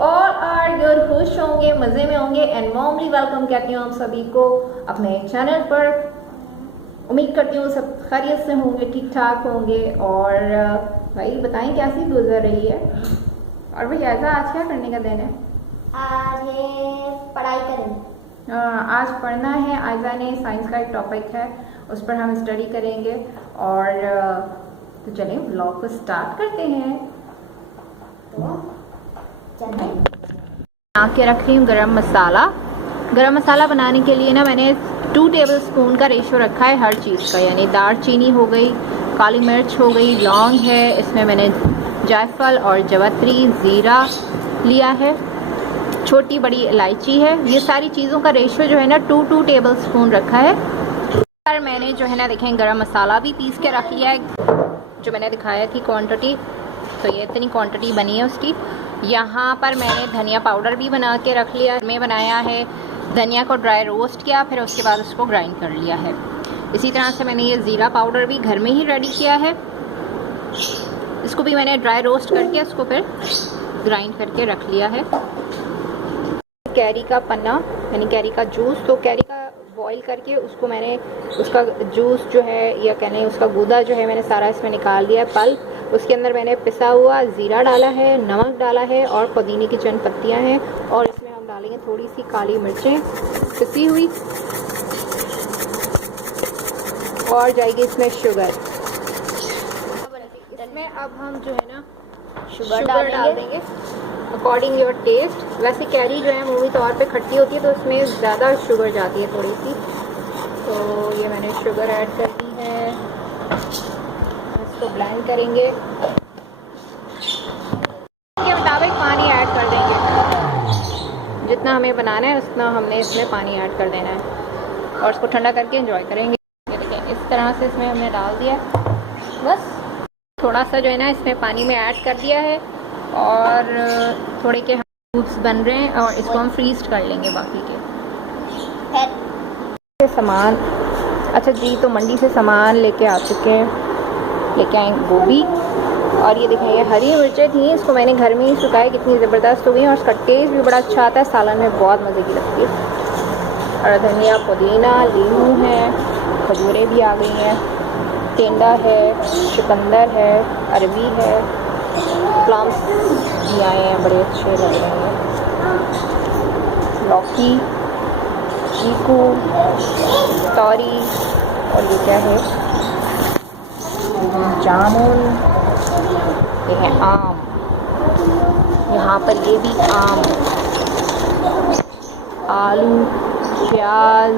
All are good, खुश होंगे, मज़े में होंगे एंड वार्मली वेलकम कहती हूँ आप सभी को अपने चैनल पर। उम्मीद करती हूँ सब खैरियत से होंगे, ठीक ठाक होंगे। और भाई बताएं कैसी गुजर रही है। और भाई ऐसा आज क्या करने का दिन है? आज पढ़ाई करेंगे। आज पढ़ना है। आयजा ने साइंस का एक टॉपिक है, उस पर हम स्टडी करेंगे। और तो चलें व्लॉग को स्टार्ट करते हैं। बना के रख रही हूँ गरम मसाला। गरम मसाला बनाने के लिए ना मैंने 2 टेबलस्पून का रेशो रखा है हर चीज़ का, यानी दालचीनी हो गई, काली मिर्च हो गई, लौंग है, इसमें मैंने जायफल और जवत्री, ज़ीरा लिया है, छोटी बड़ी इलायची है। ये सारी चीज़ों का रेशो जो है ना 2 टेबलस्पून रखा है। पर मैंने जो है ना देखें गरम मसाला भी पीस के रख लिया है, जो मैंने दिखाया थी क्वांटिटी। तो ये इतनी क्वांटिटी बनी है उसकी। यहाँ पर मैंने धनिया पाउडर भी बना के रख लिया। मैं बनाया है धनिया को ड्राई रोस्ट किया, फिर उसके बाद उसको ग्राइंड कर लिया है। इसी तरह से मैंने ये ज़ीरा पाउडर भी घर में ही रेडी किया है, इसको भी मैंने ड्राई रोस्ट करके उसको फिर ग्राइंड करके रख लिया है। कैरी का पन्ना यानी कैरी का जूस, तो कैरी का बॉईल करके उसको मैंने उसका जूस जो है या कहने उसका गूदा जो है मैंने सारा इसमें निकाल दिया है, पल्प। उसके अंदर मैंने पिसा हुआ ज़ीरा डाला है, नमक डाला है और पुदीने की चंद पत्तियां हैं। और इसमें हम डालेंगे थोड़ी सी काली मिर्चें पिसी हुई, और जाएगी इसमें शुगर। इसमें अब हम जो है ना शुगर डाल देंगे अकॉर्डिंग योर टेस्ट। वैसे कैरी जो है मूवी तौर पे खट्टी होती है, तो उसमें ज़्यादा शुगर जाती है थोड़ी सी। तो ये मैंने शुगर ऐड कर दी है, इसको ब्लेंड करेंगे। के मुताबिक पानी ऐड कर देंगे, जितना हमें बनाना है उतना हमने इसमें पानी ऐड कर देना है और इसको ठंडा करके एंजॉय करेंगे। ये देखें इस तरह से इसमें हमने डाल दिया, बस थोड़ा सा जो है ना इसमें पानी में ऐड कर दिया है और थोड़े के क्यूब्स बन रहे हैं और इसको हम फ्रीज कर लेंगे। बाकी के सामान, अच्छा जी, तो मंडी से सामान लेके आ चुके हैं। लेके आए गोभी, और ये देखें ये हरी मिर्चें थी, इसको मैंने घर में ही सुखाया, कितनी ज़बरदस्त हो गई और उसका टेस्ट भी बड़ा अच्छा आता है, सालन में बहुत मज़े की लगती है। और धनिया, पुदीना, लीमू है, खजूरें भी आ गई हैं, टेंडा है, चुकंदर है, अरबी है, प्लम्स भी आए हैं, बड़े अच्छे लग रहे हैं, लौकी, चीकू, तौरी, और ये क्या है जामुन, ये है आम, यहाँ पर ये भी आम, आलू, प्याज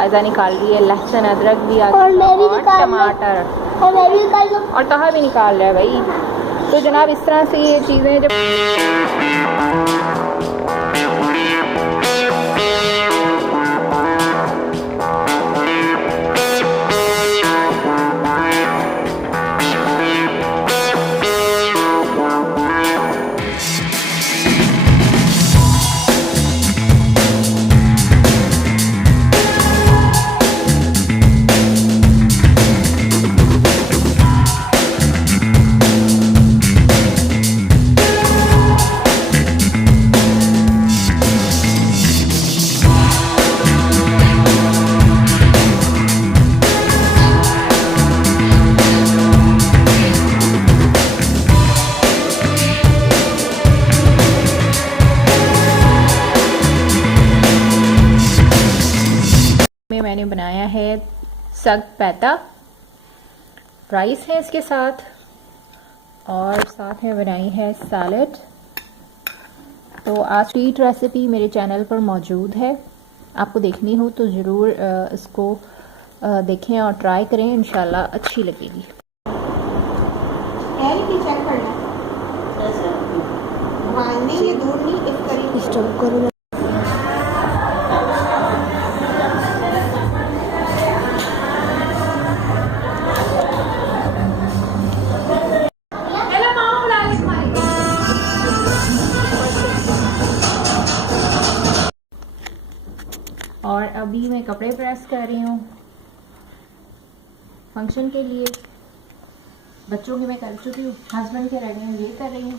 ऐसा निकाल रही है, लहसुन अदरक भी आ गया और टमाटर, और कहाँ भी निकाल रहा है भाई। तो जनाब इस तरह से ये चीज़ें जब मैंने बनाया है सग पैता, राइस है इसके साथ, और साथ में बनाई है सैलड। तो आज स्वीट रेसिपी मेरे चैनल पर मौजूद है, आपको देखनी हो तो ज़रूर इसको देखें और ट्राई करें, इंशाल्लाह अच्छी लगेगी। चेक करना ये दूर नहीं, इस करीब स्टॉप करो। और अभी मैं कपड़े प्रेस कर रही हूँ फंक्शन के लिए। बच्चों के मैं कर चुकी हूँ, हस्बैंड के रेडी में ये कर रही हूँ।